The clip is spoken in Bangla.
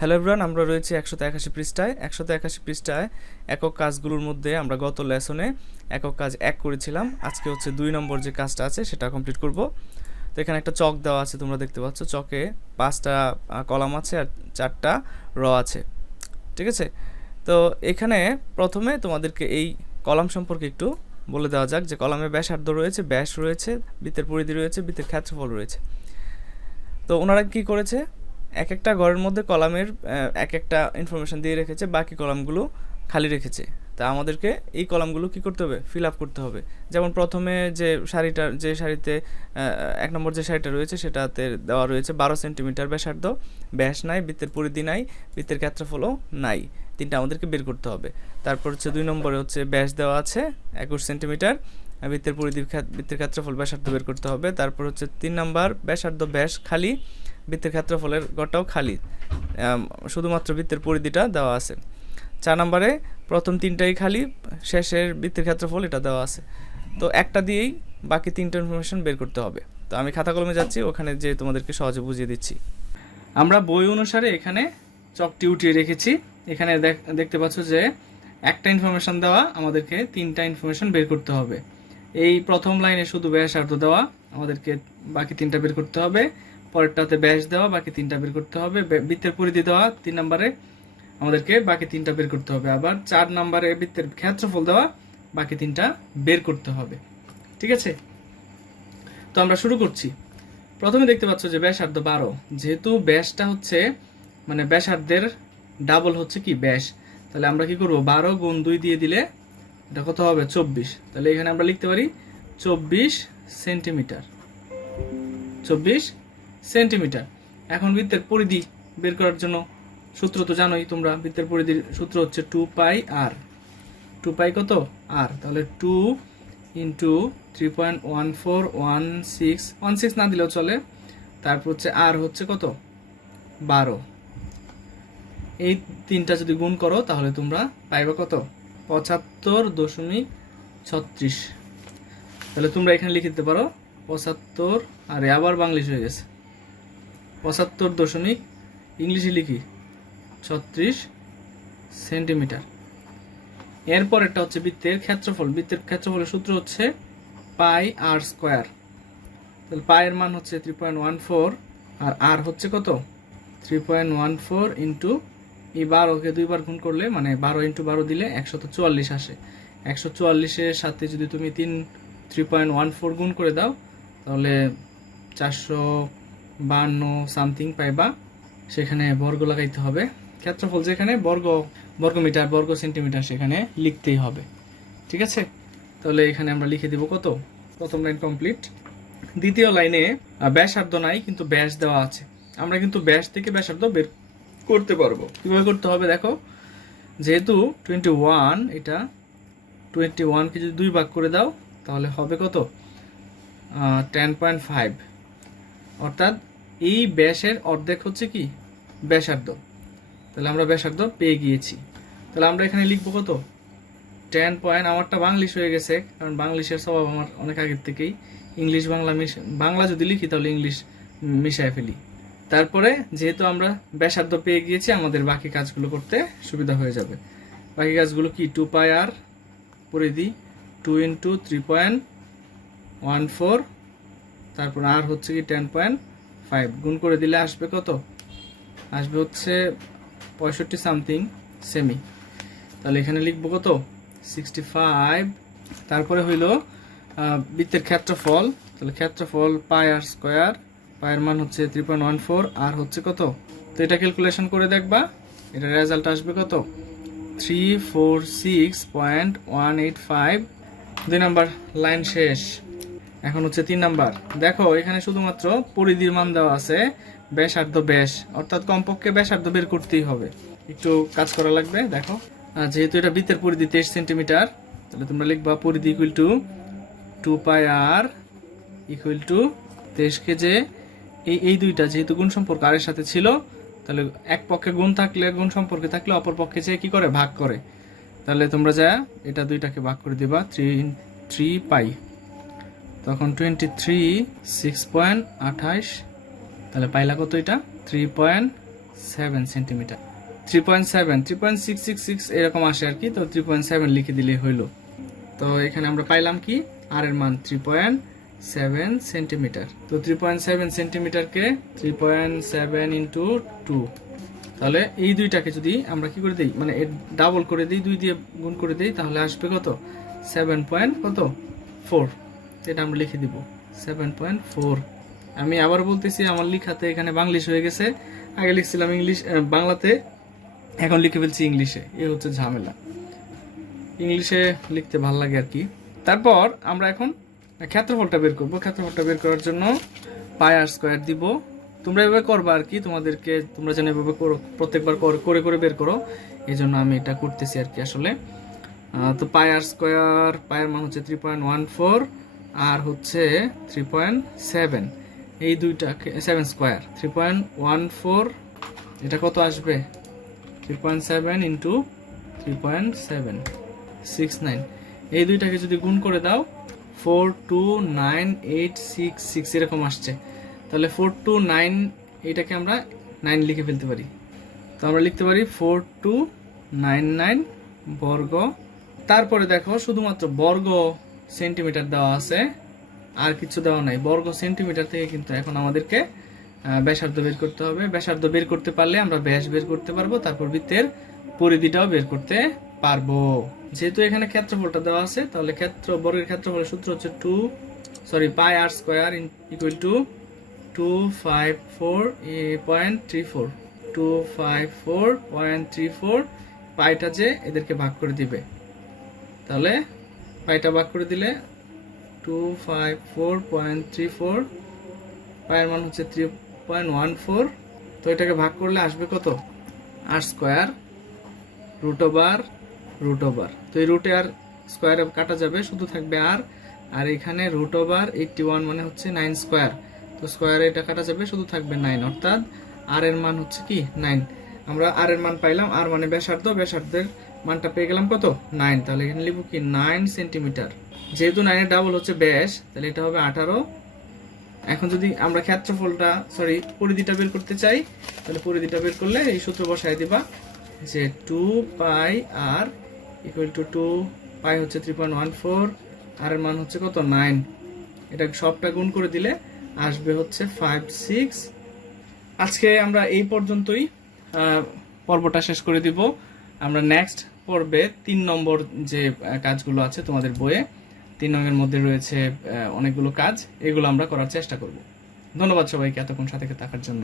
হ্যালো এভরিওয়ান, আমরা রয়েছি একশত একাশি পৃষ্ঠায়। একশত একাশি পৃষ্ঠায় একক কাজগুলোর মধ্যে আমরা গত লেসনে একক কাজ এক করেছিলাম। আজকে হচ্ছে দুই নম্বর যে কাজটা আছে, সেটা কমপ্লিট করব। তো এখানে একটা চক দেওয়া আছে, তোমরা দেখতে পাচ্ছ। চকে পাঁচটা কলাম আছে আর চারটা র আছে। ঠিক আছে? তো এখানে প্রথমে তোমাদেরকে এই কলাম সম্পর্কে একটু বলে দেওয়া যাক যে কলামে ব্যাসার্ধ রয়েছে, ব্যাস রয়েছে, বৃত্তের পরিধি রয়েছে, বৃত্তের ক্ষেত্রফল রয়েছে। তো ওনারা কি করেছে? এক একটা ঘরের মধ্যে কলামের এক একটা ইনফরমেশন দিয়ে রেখেছে, বাকি কলামগুলো খালি রেখেছে। তা আমাদেরকে এই কলামগুলো কি করতে হবে? ফিল আপ করতে হবে। যেমন প্রথমে যে শাড়িটা, যে শাড়িতে এক নম্বর যে শাড়িটা রয়েছে, সেটাতে দেওয়া রয়েছে বারো সেন্টিমিটার ব্যাসার্ধ। ব্যাস নাই বৃত্তের পরিধি নাই বৃত্তের ক্ষেত্রফলও নাই। তিনটা আমাদেরকে বের করতে হবে। তারপর হচ্ছে দুই নম্বরে হচ্ছে ব্যাস দেওয়া আছে, একুশ সেন্টিমিটার বৃত্তের পরিধি বৃত্তের ক্ষেত্রফল ব্যাসার্ধ বের করতে হবে। তারপর হচ্ছে তিন নাম্বার ব্যাসার্ধ ব্যাস খালি। বৃত্তের ক্ষেত্রফলের গড়টাও খালি। শুধুমাত্র বৃত্তের পরিধিটা দেওয়া আছে। চার নম্বরে, প্রথম তিনটাই খালি, শেষের বৃত্তের ক্ষেত্রফল এটা দেওয়া আছে। তো একটা দিয়েই বাকি তিনটা ইনফরমেশন বের করতে হবে। তো আমি খাতা কলমে যাচ্ছি, ওখানে যে তোমাদেরকে সহজে বুঝিয়ে দিচ্ছি। আমরা বই অনুসারে এখানে চকটি উঠিয়ে রেখেছি। এখানে দেখ- দেখতে পাচ্ছ যে একটা ইনফরমেশন দেওয়া, আমাদেরকে তিনটা ইনফরমেশন বের করতে হবে। এই প্রথম লাইনে শুধু ব্যাসার্ধ দেওয়া, আমাদেরকে বাকি তিনটা বের করতে হবে। পরেরটাতে ব্যাস দেওয়া, বাকি তিনটা বের করতে হবে। বৃত্তের পরিধি দেওয়া তিন নম্বরে আমাদেরকে বাকি তিনটা বের করতে হবে। আবার চার নম্বরে বৃত্তের ক্ষেত্রফল দেওয়া, বাকি তিনটা বের করতে হবে। ঠিক আছে? তো আমরা শুরু করছি। প্রথমে দেখতে পাচ্ছ যে ব্যাসার্ধ বারো। যেহেতু ব্যাসটা হচ্ছে মানে ব্যাসার্ধের ডাবল হচ্ছে কি? ব্যাস। তাহলে আমরা কি করব? বারো গুণ দুই দিয়ে দিলে এটা কত হবে? চব্বিশ। তাহলে এখানে আমরা লিখতে পারি চব্বিশ সেন্টিমিটার। চব্বিশ সেন্টিমিটার। এখন বৃত্তের পরিধি বের করার জন্য সূত্র তো জানোই, তোমরা বৃত্তের পরিধির সূত্র হচ্ছে টু পাই আর টু পাই কত? আর তাহলে two into three point one four one six one six না দিলেও চলে। তারপর হচ্ছে আর হচ্ছে কত? বারো। এই তিনটা যদি গুণ করো, তাহলে তোমরা পাইবা কত? পঁচাত্তর দশমিক ছত্রিশ। তাহলে তোমরা এখানে লিখে দিতে পারো, পঁচাত্তর, আরে আবার বাংলিশ হয়ে গেছে। পঁচাত্তর দশমিক ইংলিশে লিখি, ছত্রিশ সেন্টিমিটার। এরপর একটা হচ্ছে বৃত্তের ক্ষেত্রফল। বৃত্তের ক্ষেত্রফলের সূত্র হচ্ছে পাই আর স্কোয়ার। তাহলে পায়ের মান হচ্ছে থ্রি পয়েন্ট ওয়ান ফোর আর আর হচ্ছে কত? Three point one four into এই বারোকে দুইবার গুণ করলে মানে বারো ইন্টু বারো দিলে একশত চুয়াল্লিশ আসে। একশো চুয়াল্লিশের সাথে যদি তুমি তিন থ্রি পয়েন্ট ওয়ান ফোর গুণ করে দাও, তাহলে চারশো বান্ন সামথিং পাইবা, সেখানে বর্গ লাগাইতে হবে। ক্ষেত্রফল যেখানে, বর্গ, বর্গমিটার, বর্গ সেন্টিমিটার সেখানে লিখতেই হবে। ঠিক আছে? তাহলে এখানে আমরা লিখে দিব কত? প্রথম লাইন কমপ্লিট। দ্বিতীয় লাইনে ব্যাসার্ধ নাই, কিন্তু ব্যাস দেওয়া আছে। আমরা কিন্তু ব্যাস থেকে ব্যাসার্ধ বের করতে পারব। কীভাবে করতে হবে দেখো? যেহেতু টোয়েন্টি ওয়ান এটা টোয়েন্টি ওয়ানকে যদি দুই ভাগ করে দাও, তাহলে হবে কত? টেন পয়েন্ট ফাইভ অর্থাৎ এই ব্যাসের অর্ধেক হচ্ছে কি? ব্যাসার্ধ। তাহলে আমরা ব্যাসার্ধ পেয়ে গিয়েছি। তাহলে আমরা এখানে লিখব কত? টেন পয়েন্ট, আমারটা বাংলিশ হয়ে গেছে, কারণ বাংলিশের স্বভাব আমার অনেক আগের থেকেই। ইংলিশ বাংলা বাংলা যদি লিখি তাহলে ইংলিশ মিশায় ফেলি। তারপরে যেহেতু আমরা ব্যাসার্ধ পেয়ে গিয়েছি, আমাদের বাকি কাজগুলো করতে সুবিধা হয়ে যাবে। বাকি কাজগুলো কি? টু পাই আর পরিধি two into three point one four, তারপর আর হচ্ছে কি টেন পয়েন্ট ফাইভ গুণ করে দিলে আসবে কত? আসবে হচ্ছে পঁয়ষট্টি সামথিং সেমি। তাহলে এখানে লিখব কত? Sixty five. তারপরে হইল বৃত্তের ক্ষেত্রফল। তাহলে ক্ষেত্রফল পাই আর স্কোয়ার পায়ের মান হচ্ছে three point one four r হচ্ছে কত? তো এটা ক্যালকুলেশন করে দেখবা, এটা রেজাল্ট আসবে কত? Three four six point one eight five দুই নাম্বার লাইন শেষ। এখন হচ্ছে তিন নাম্বার। দেখো, এখানে শুধুমাত্র পরিধির মান দেওয়া আছে, ব্যাসার্ধ ব্যাস, অর্থাৎ কমপক্ষে ব্যাসার্ধ বের করতেই হবে। একটু কাজ করা লাগবে, দেখো। যেহেতু এটা বৃত্তের পরিধি তেইশ সেন্টিমিটার, তাহলে তোমরা লিখবা পরিধি equal to two pi r equal to তেইশকে যে এই এই দুইটা যেহেতু গুণ সম্পর্ক আর এর সাথে ছিল, তাহলে এক পক্ষে গুণ থাকলে, গুণ সম্পর্কে থাকলে অপর পক্ষে যে কি করে? ভাগ করে। তাহলে তোমরা যা, এটা দুইটাকে ভাগ করে দিবা থ্রি থ্রি পাই তখন টোয়েন্টি থ্রি সিক্স পয়েন্ট আঠাইশ তাহলে পাইলা কত এটা? Three point seven centimetre three point seven three point six six six এরকম আসে আর কি, তো থ্রি পয়েন্ট সেভেন লিখে দিলেই হইল। তো এখানে আমরা পাইলাম কি? আর এর মান থ্রি পয়েন্ট সেভেন সেন্টিমিটার তো three point seven সেন্টিমিটারকে three point seven into two তাহলে এই দুইটাকে যদি আমরা কি করে দিই? মানে ডাবল করে দিই, দুই দিয়ে গুণ করে দিই, তাহলে আসবে কত? সেভেন পয়েন্ট কত? ফোর এটা আমরা লিখে দিব। সেভেন পয়েন্ট ফোর আমি আবার বলতেছি, আমার লিখাতে এখানে বাংলিশ হয়ে গেছে। আগে লিখছিলাম ইংলিশ বাংলাতে, এখন লিখে ফেলছি ইংলিশে। এ হচ্ছে ঝামেলা। ইংলিশে লিখতে ভালো লাগে আর কি। তারপর আমরা এখন ক্ষেত্রফলটা বের করব। ক্ষেত্রফলটা বের করার জন্য পাই আর স্কোয়ার দিব। তোমরা এভাবে করবা আর কি, তোমাদেরকে, তোমরা যেন এভাবে করো, প্রত্যেকবার কর- করে করে বের করো। এই জন্য আমি এটা করতেছি আর কি আসলে। তো পাই আর স্কোয়ার পায়ের মান হচ্ছে three point one four r হচ্ছে থ্রি পয়েন্ট সেভেন এই দুইটাকে seven square three point one four এটা কত আসবে? Three point seven into three point seven six nine এই দুইটাকে যদি গুণ করে দাও four two nine eight six six এরকম আসছে। তাহলে ফোর টু নাইন এইটাকে আমরা নাইন লিখে ফেলতে পারি। তো আমরা লিখতে পারি ফোর টু নাইন নাইন বর্গ। তারপরে দেখো, শুধুমাত্র বর্গ সেন্টিমিটার দেওয়া আছে। আর কিছু দেওয়া নাই। বর্গ সেন্টিমিটার থেকে কিন্তু এখন আমাদেরকে ব্যাসার্ধ বের করতে হবে। ব্যাসার্ধ বের করতে পারলে আমরা ব্যাস বের করতে পারব। তারপর বৃত্তের পরিধিটাও বের করতে পারব। যেহেতু এখানে ক্ষেত্রফলটা দেওয়া আছে, তাহলে ক্ষেত্র, বর্গের ক্ষেত্রফলের সূত্র হচ্ছে two sorry pi r square equal to two five four point three four two five four point three four পাইটা যে এদেরকে ভাগ করে দিবে। তাহলে পাইটা ভাগ করে দিলে two five four point three four পায়ের মান হচ্ছে থ্রি পয়েন্ট ওয়ান ফোর তো এটাকে ভাগ করলে আসবে কত? R square root over root over তো এই রুটে আর স্কোয়ারে কাটা যাবে, শুধু থাকবে আর আর এখানে রুট ওভার এইটটি ওয়ান মানে হচ্ছে নাইন স্কোয়ার তো স্কোয়ারে এটা কাটা যাবে, শুধু থাকবে নাইন অর্থাৎ আর এর মান হচ্ছে কি? নাইন আমরা আর এর মান পাইলাম আর মানে ব্যাসার্ধ, ব্যাসার্ধের মানটা পেয়ে গেলাম কত? নাইন তাহলে এখানে লিখব কি? নাইন সেন্টিমিটার যেহেতু নাইনের ডাবল হচ্ছে ব্যাস তাহলে এটা হবে আঠারো। এখন যদি আমরা ক্ষেত্রফলটা সরি পরিধিটা বের করতে চাই, তাহলে পরিধিটা বের করলে এই সূত্র বসায় দিবা যে two pi r equal to two pi হচ্ছে three point one four r এর মান হচ্ছে কত? নাইন এটা সবটা গুণ করে দিলে আসবে হচ্ছে ফাইভ সিক্স আজকে আমরা এই পর্যন্তই পর্বটা শেষ করে দিব। আমরা নেক্সট পর্বে তিন নম্বর যে কাজগুলো আছে তোমাদের বইয়ে, তিন নম্বরের মধ্যে রয়েছে অনেকগুলো কাজ, এগুলো আমরা করার চেষ্টা করব। ধন্যবাদ সবাইকে এতক্ষণ সাথে থাকার জন্য।